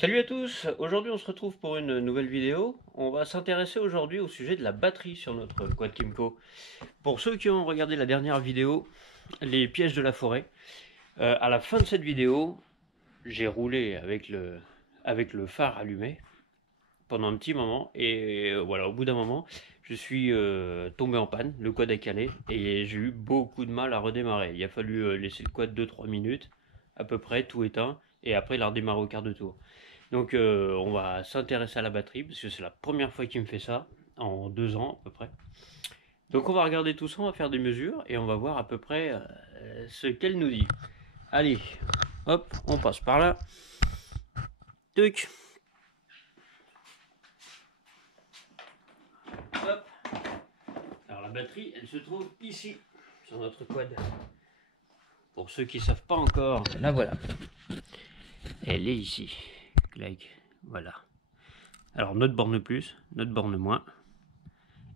Salut à tous, aujourd'hui on se retrouve pour une nouvelle vidéo. On va s'intéresser aujourd'hui au sujet de la batterie sur notre quad Kymco. Pour ceux qui ont regardé la dernière vidéo, les pièges de la forêt, à la fin de cette vidéo, j'ai roulé avec le phare allumé pendant un petit moment et voilà, au bout d'un moment, je suis tombé en panne, le quad a calé et j'ai eu beaucoup de mal à redémarrer. Il a fallu laisser le quad 2-3 minutes, à peu près, tout éteint, et après il a redémarré au quart de tour. Donc on va s'intéresser à la batterie, parce que c'est la première fois qu'il me fait ça, en 2 ans à peu près. Donc on va regarder tout ça, on va faire des mesures, et on va voir à peu près ce qu'elle nous dit. Allez, hop, on passe par là. Tuc. Hop. Alors la batterie, elle se trouve ici, sur notre quad. Pour ceux qui ne savent pas encore, la voilà. Elle est ici. Clac, voilà. Alors notre borne plus, notre borne moins.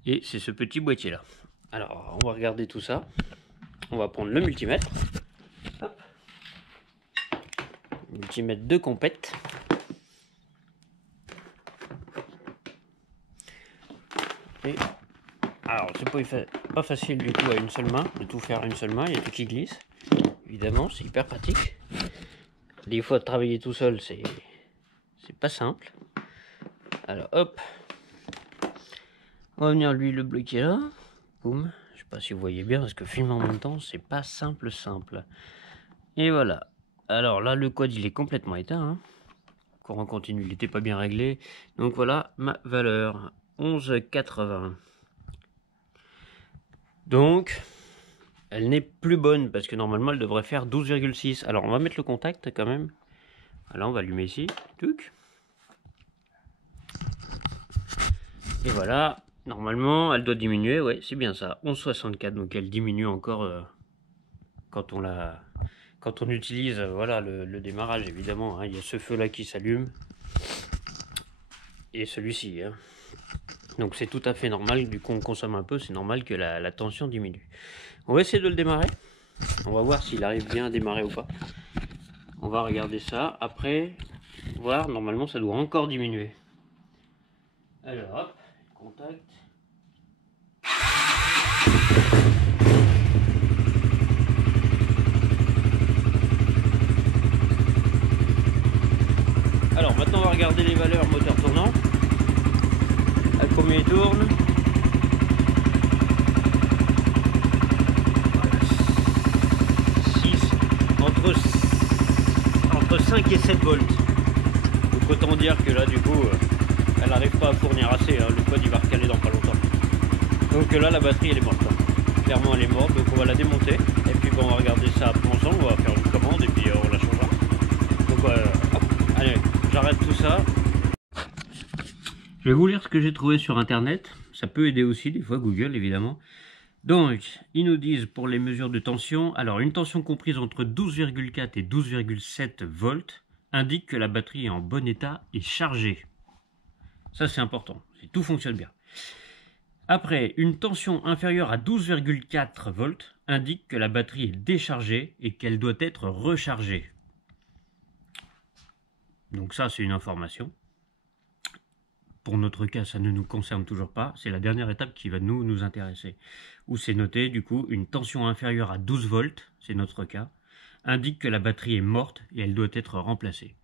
Et c'est ce petit boîtier là. Alors on va regarder tout ça. On va prendre le multimètre. Hop. Multimètre de compète. Et alors c'est pas facile du tout à une seule main, de tout faire à une seule main, il y a tout qui glisse. Évidemment, c'est hyper pratique. Des fois travailler tout seul, c'est pas simple. Alors hop. On va venir lui le bloquer là. Boum. Je sais pas si vous voyez bien parce que filmer en même temps, c'est pas simple. Et voilà. Alors là, le quad il est complètement éteint. Hein. Courant continu, il n'était pas bien réglé. Donc voilà ma valeur. 11,80. Donc, elle n'est plus bonne parce que normalement elle devrait faire 12,6. Alors on va mettre le contact quand même. Alors on va allumer ici. Tuc. Et voilà. Normalement elle doit diminuer. Ouais, c'est bien ça. 11,64. Donc elle diminue encore quand on utilise voilà, le démarrage évidemment. Hein. Il y a ce feu là qui s'allume. Et celui-ci. Hein. Donc c'est tout à fait normal, du coup on consomme un peu, c'est normal que la tension diminue. On va essayer de le démarrer. On va voir s'il arrive bien à démarrer ou pas. On va regarder ça. Après, voir, normalement ça doit encore diminuer. Alors hop, contact. Alors maintenant on va regarder les valeurs moteur tournant. À combien il tourne? Entre 5 et 7 volts. Donc autant dire que là du coup elle n'arrive pas à fournir assez, hein. Le quad il va recaler dans pas longtemps. Donc là la batterie elle est morte. Hein. Clairement elle est morte, donc on va la démonter. Et puis bon, on va regarder ça après ensemble, on va faire une commande et puis on la changera. Donc hop, allez, j'arrête tout ça. Je vais vous lire ce que j'ai trouvé sur internet. Ça peut aider aussi des fois Google évidemment. Donc, ils nous disent pour les mesures de tension, alors une tension comprise entre 12,4 et 12,7 volts indique que la batterie est en bon état et chargée. Ça c'est important, si tout fonctionne bien. Après, une tension inférieure à 12,4 volts indique que la batterie est déchargée et qu'elle doit être rechargée. Donc ça c'est une information. Pour notre cas, ça ne nous concerne toujours pas. C'est la dernière étape qui va nous intéresser. Où c'est noté, du coup, une tension inférieure à 12 volts, c'est notre cas, indique que la batterie est morte et elle doit être remplacée.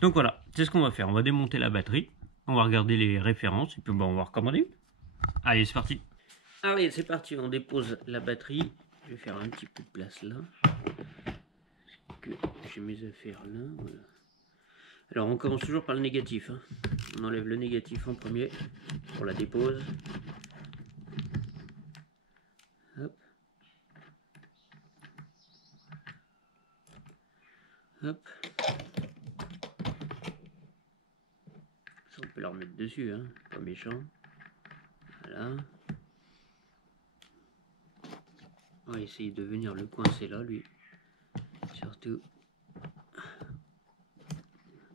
Donc voilà, c'est ce qu'on va faire. On va démonter la batterie, on va regarder les références et puis bon, on va recommander. Allez, c'est parti. Allez, c'est parti, on dépose la batterie. Je vais faire un petit peu de place là. Parce que j'ai mes affaires là, voilà. Alors on commence toujours par le négatif. Hein. On enlève le négatif en premier pour la dépose. Hop. Hop. Ça, on peut la remettre dessus, hein. Pas méchant. Voilà. On va essayer de venir le coincer là, lui. Surtout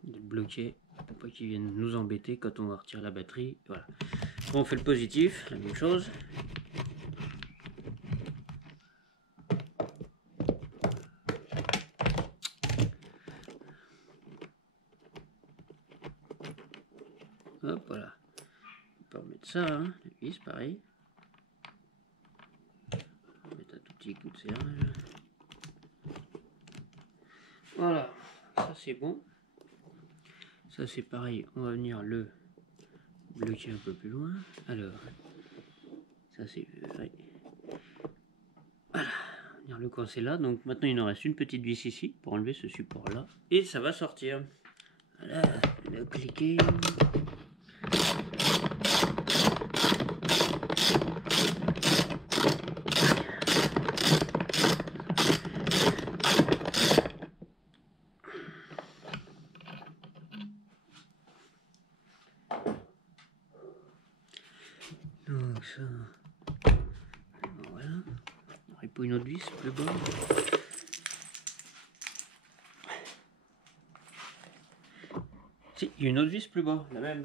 de le bloquer pour pas qu'il vienne nous embêter quand on va retirer la batterie. Voilà. On fait le positif, la même chose. Hop, voilà. On peut remettre ça, hein, la vis, pareil. On va mettre un tout petit coup de serrage. Voilà, ça c'est bon. Ça c'est pareil, on va venir le bloquer un peu plus loin. Alors, ça c'est... Ouais. Voilà, on va venir le coincer là. Donc maintenant il nous reste une petite vis ici pour enlever ce support là. Et ça va sortir. Voilà, on va cliquer. Donc ça, voilà, on aurait pas une autre vis plus bas. Si, il y a une autre vis plus bas, la même.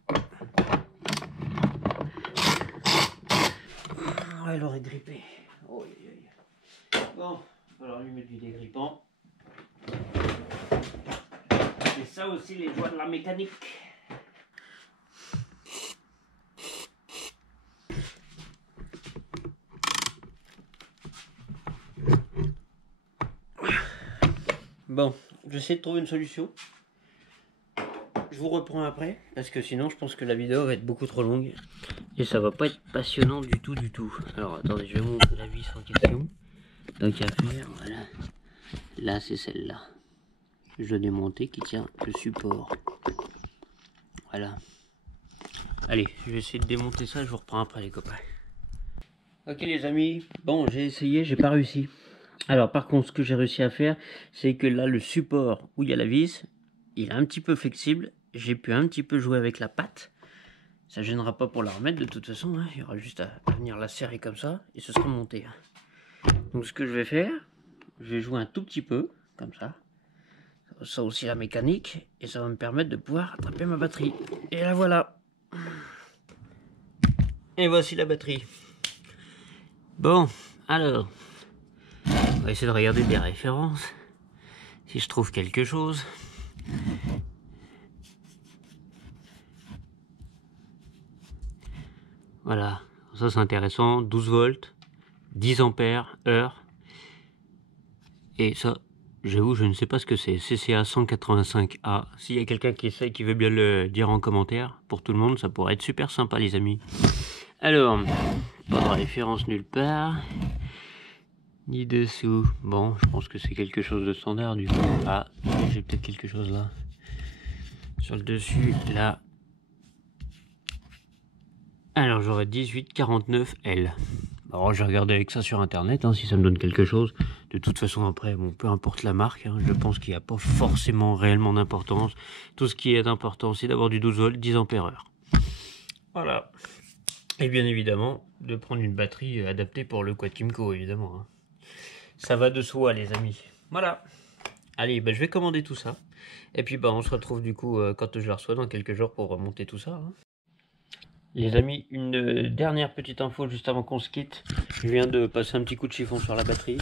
Oh, elle aurait grippé. Oh, bon, il va falloir lui mettre du dégrippant. C'est ça aussi les joies de la mécanique. Bon, j'essaie de trouver une solution. Je vous reprends après, parce que sinon je pense que la vidéo va être beaucoup trop longue. Et ça va pas être passionnant du tout, du tout. Alors attendez, je vais monter la vis en question. Donc à faire, voilà. Là c'est celle-là. Je dois démonter qui tient le support. Voilà. Allez, je vais essayer de démonter ça, je vous reprends après les copains. Ok les amis, bon j'ai essayé, j'ai pas réussi. Alors par contre ce que j'ai réussi à faire, c'est que là le support où il y a la vis, il est un petit peu flexible. J'ai pu un petit peu jouer avec la patte. Ça gênera pas pour la remettre de toute façon, hein. Il y aura juste à venir la serrer comme ça et ce sera monté. Donc ce que je vais faire, je vais jouer un tout petit peu, comme ça. Ça aussi la mécanique, et ça va me permettre de pouvoir attraper ma batterie. Et la voilà. Et voici la batterie. Bon, alors, on va essayer de regarder des références, si je trouve quelque chose. Voilà, ça c'est intéressant, 12 volts, 10 ampères heure. Et ça, j'avoue, je ne sais pas ce que c'est, CCA 185A. S'il y a quelqu'un qui sait, qui veut bien le dire en commentaire, pour tout le monde, ça pourrait être super sympa les amis. Alors, pas de référence nulle part, ni dessous. Bon, je pense que c'est quelque chose de standard du coup. Ah, j'ai peut-être quelque chose là. Sur le dessus, là. Alors j'aurais 1849L. Alors je vais regarder avec ça sur internet, hein, si ça me donne quelque chose. De toute façon après, bon, peu importe la marque, hein, je pense qu'il n'y a pas forcément réellement d'importance. Tout ce qui est d'important, c'est d'avoir du 12 volts, 10 ampères heure. Voilà. Et bien évidemment, de prendre une batterie adaptée pour le Quad Kymco, évidemment. Hein. Ça va de soi les amis. Voilà. Allez, bah, je vais commander tout ça. Et puis bah, on se retrouve du coup quand je la reçois dans quelques jours pour remonter tout ça. Hein. Les amis, une dernière petite info juste avant qu'on se quitte. Je viens de passer un petit coup de chiffon sur la batterie.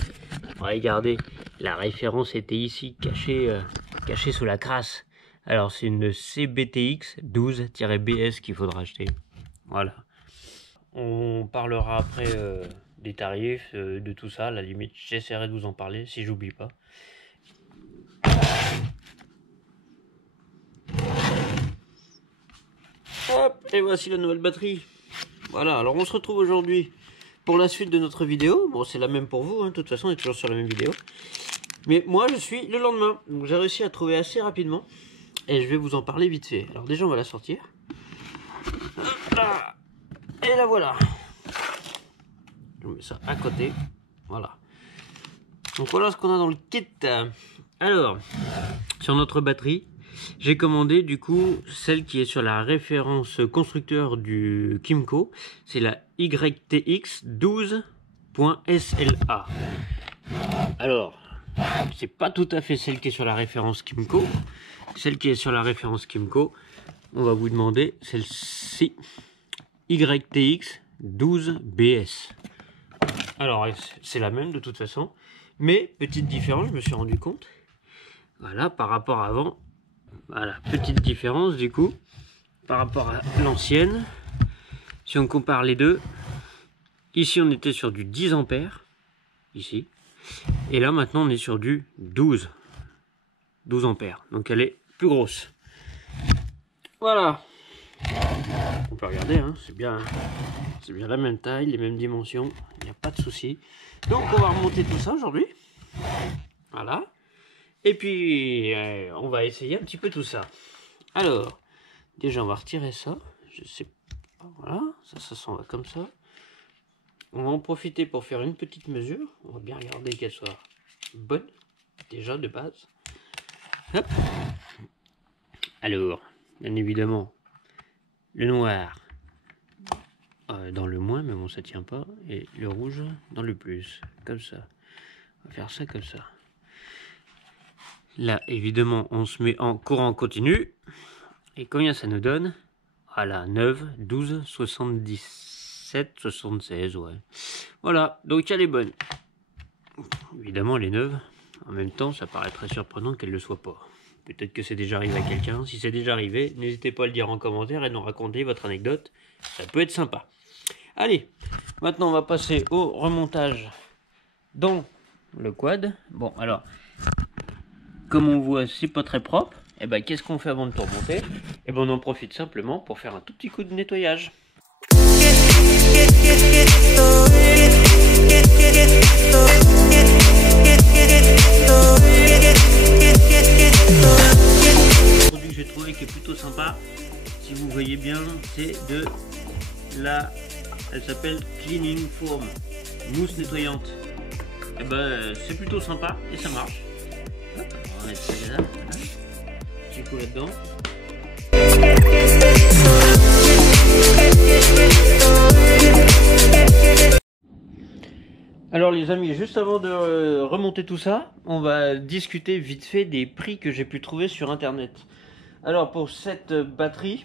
Regardez, la référence était ici, cachée sous la crasse. Alors c'est une CBTX 12-BS qu'il faudra acheter. Voilà. On parlera après des tarifs, de tout ça. À la limite, j'essaierai de vous en parler si j'oublie pas. Hop, et voici la nouvelle batterie. Voilà, alors on se retrouve aujourd'hui pour la suite de notre vidéo. Bon, c'est la même pour vous, hein, de toute façon, on est toujours sur la même vidéo. Mais moi, je suis le lendemain. Donc j'ai réussi à trouver assez rapidement. Et je vais vous en parler vite fait. Alors déjà, on va la sortir. Hop là. Et la voilà. Je mets ça à côté. Voilà. Donc voilà ce qu'on a dans le kit. Alors, sur notre batterie, j'ai commandé du coup celle qui est sur la référence constructeur du Kymco. C'est la YTX 12.SLA. Alors, c'est pas tout à fait celle qui est sur la référence Kymco. Celle qui est sur la référence Kymco, on va vous demander celle-ci. YTX 12BS. Alors, c'est la même de toute façon. Mais, petite différence, je me suis rendu compte. Voilà, par rapport à avant. Voilà, petite différence du coup. par rapport à l'ancienne. Si on compare les deux, ici on était sur du 10 ampères, ici, et là maintenant on est sur du 12 ampères, donc elle est plus grosse. Voilà, on peut regarder, hein, c'est bien la même taille, les mêmes dimensions, il n'y a pas de souci. Donc on va remonter tout ça aujourd'hui, voilà, et puis on va essayer un petit peu tout ça. Alors, déjà on va retirer ça, je sais pas, voilà, ça s'en va comme ça. On va en profiter pour faire une petite mesure, on va bien regarder qu'elle soit bonne, déjà de base. Hop. Alors, bien évidemment, le noir dans le moins, mais bon ça tient pas, et le rouge dans le plus, comme ça. On va faire ça comme ça. Là, évidemment, on se met en courant continu, et combien ça nous donne? Voilà, 9, 12, 77, 76, ouais. Voilà, donc elle est bonne. Évidemment, elle est neuve. En même temps, ça paraît très surprenant qu'elle ne le soit pas. Peut-être que c'est déjà arrivé à quelqu'un. Si c'est déjà arrivé, n'hésitez pas à le dire en commentaire et nous raconter votre anecdote. Ça peut être sympa. Allez, maintenant on va passer au remontage dans le quad. Bon, alors, comme on voit, c'est pas très propre. Et ben, qu'est-ce qu'on fait avant de tout remonter? Et ben, on en profite simplement pour faire un tout petit coup de nettoyage. Le produit que j'ai trouvé qui est plutôt sympa, si vous voyez bien, c'est de la, elle s'appelle Cleaning Foam, mousse nettoyante. Et ben c'est plutôt sympa et ça marche. Hop, on va mettre ça là, petit coup là-dedans. Alors les amis, juste avant de remonter tout ça, on va discuter vite fait des prix que j'ai pu trouver sur internet. Alors pour cette batterie,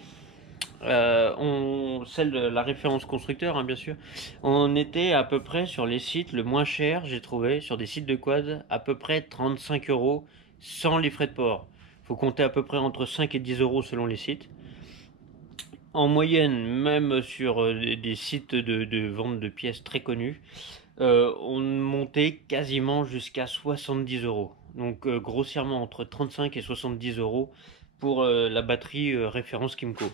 celle de la référence constructeur, hein, bien sûr, on était à peu près sur les sites le moins cher, j'ai trouvé, sur des sites de quad, à peu près 35 € sans les frais de port. Faut compter à peu près entre 5 et 10 € selon les sites. En moyenne, même sur des sites de vente de pièces très connus, on montait quasiment jusqu'à 70 €. Donc grossièrement entre 35 et 70 € pour la batterie référence Kymco.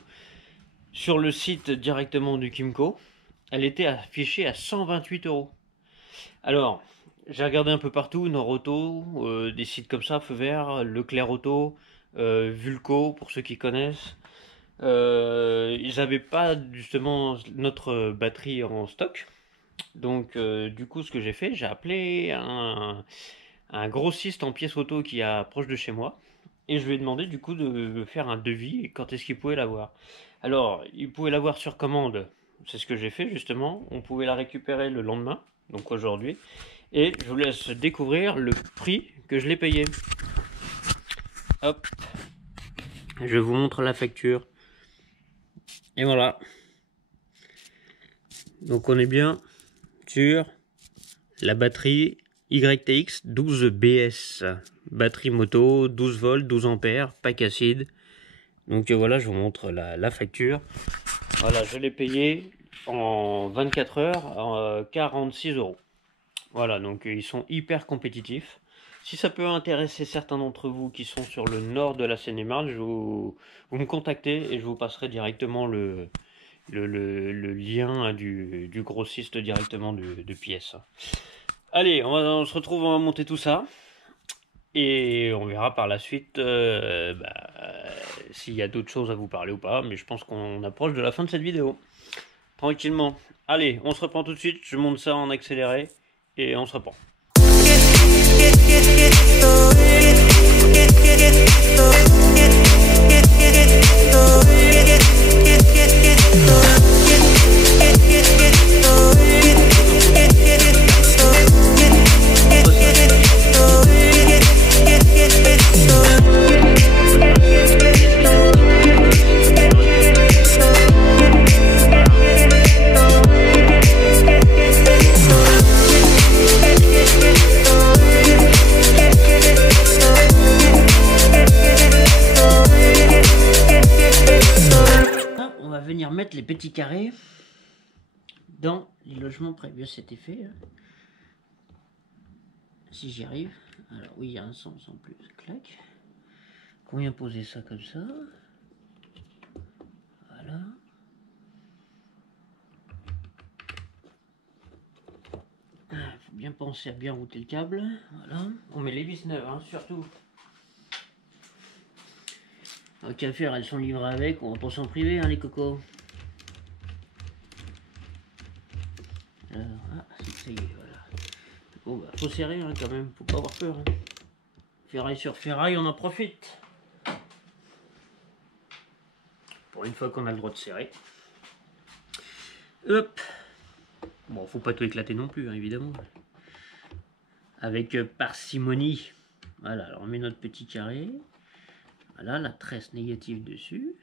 Sur le site directement du Kymco, elle était affichée à 128 €. Alors, j'ai regardé un peu partout, Nord Auto, des sites comme ça, Feu Vert, Leclerc Auto, Vulco, pour ceux qui connaissent. Ils n'avaient pas justement notre batterie en stock. Donc du coup ce que j'ai fait, j'ai appelé un grossiste en pièces auto qui est proche de chez moi. Et je lui ai demandé du coup de faire un devis et quand est-ce qu'il pouvait l'avoir. Alors il pouvait l'avoir sur commande, c'est ce que j'ai fait justement. On pouvait la récupérer le lendemain, donc aujourd'hui. Et je vous laisse découvrir le prix que je l'ai payé. Hop, je vous montre la facture. Et voilà. Donc on est bien sur la batterie YTX 12BS. Batterie moto, 12 volts, 12 ampères, pack acide. Donc voilà, je vous montre la facture. Voilà, je l'ai payé en 24 heures, 46 €. Voilà, donc ils sont hyper compétitifs. Si ça peut intéresser certains d'entre vous qui sont sur le nord de la Seine-et-Marne, vous me contactez et je vous passerai directement le lien du grossiste directement de pièces. Allez, on se retrouve, on va monter tout ça. Et on verra par la suite s'il y a d'autres choses à vous parler ou pas. Mais je pense qu'on approche de la fin de cette vidéo. Tranquillement. Allez, on se reprend tout de suite. Je monte ça en accéléré et on se reprend. venir mettre les petits carrés dans les logements prévus à cet effet. Si j'y arrive. Alors oui, il y a un sens en plus. Clac. Combien poser ça comme ça? Voilà. Faut bien penser à bien router le câble. Voilà. On met les vis neuves, hein, surtout. Qu'à faire, elles sont livrées avec. On va pas s'en priver, hein, les cocos. Alors, ça y est, voilà. Bon, bah, faut serrer, hein, quand même. Faut pas avoir peur. Hein. Ferraille sur ferraille, on en profite. Pour une fois qu'on a le droit de serrer. Hop. Bon, faut pas tout éclater non plus, hein, évidemment. Avec parcimonie. Voilà, alors on met notre petit carré. Voilà, la tresse négative dessus.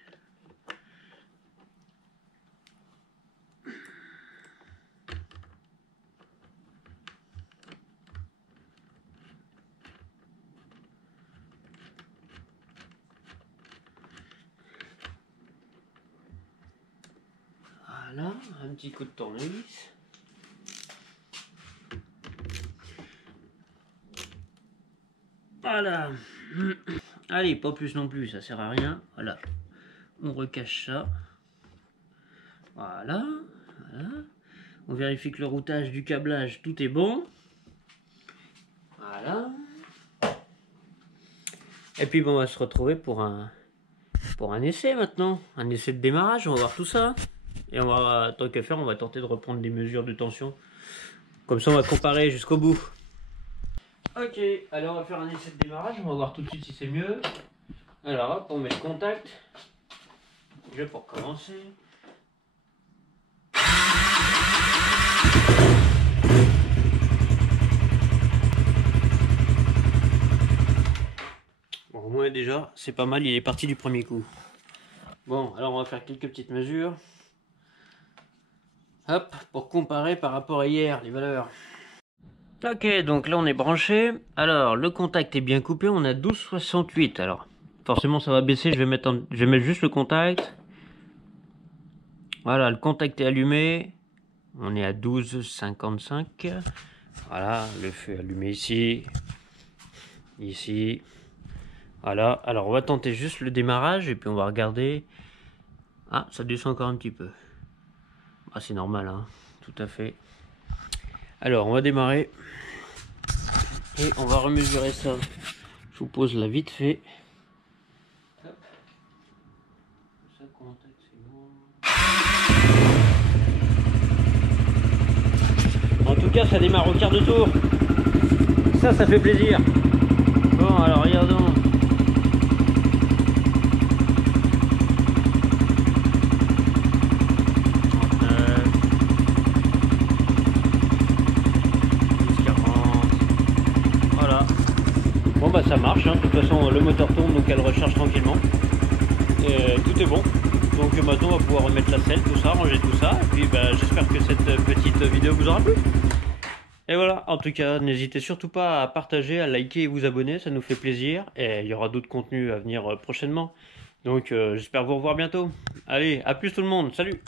Voilà, un petit coup de tournevis. Voilà. Allez, pas plus non plus, ça sert à rien. Voilà. On recache ça. Voilà. Voilà. On vérifie que le routage du câblage, tout est bon. Voilà. Et puis bon, on va se retrouver pour un essai maintenant. Un essai de démarrage, on va voir tout ça. Et on va, tant qu'à faire, on va tenter de reprendre des mesures de tension. Comme ça, on va comparer jusqu'au bout. Ok, alors on va faire un essai de démarrage, on va voir tout de suite si c'est mieux. Alors hop, on met le contact. Déjà pour commencer. Bon, au moins déjà, c'est pas mal, il est parti du premier coup. Bon, alors on va faire quelques petites mesures. Hop, pour comparer par rapport à hier, les valeurs. Ok, donc là on est branché. Alors, le contact est bien coupé, on a 12,68. Alors, forcément ça va baisser, je vais mettre juste le contact. Voilà, le contact est allumé. On est à 12,55. Voilà, le feu est allumé ici. Ici. Voilà, alors on va tenter juste le démarrage et puis on va regarder. Ah, ça descend encore un petit peu. Ah, c'est normal, hein, tout à fait. Alors, on va démarrer. Et on va remesurer ça. Je vous pose là vite fait. Hop. Ça, contact, c'est bon. En tout cas, ça démarre au quart de tour. Ça fait plaisir. Bon, alors regardons. Bon bah ça marche, hein. De toute façon le moteur tourne donc elle recharge tranquillement. Et, tout est bon. Donc maintenant on va pouvoir remettre la selle, tout ça, ranger tout ça. Et puis bah, j'espère que cette petite vidéo vous aura plu. Et voilà, en tout cas n'hésitez surtout pas à partager, à liker et vous abonner, ça nous fait plaisir. Et il y aura d'autres contenus à venir prochainement. Donc j'espère vous revoir bientôt. Allez, à plus tout le monde, salut!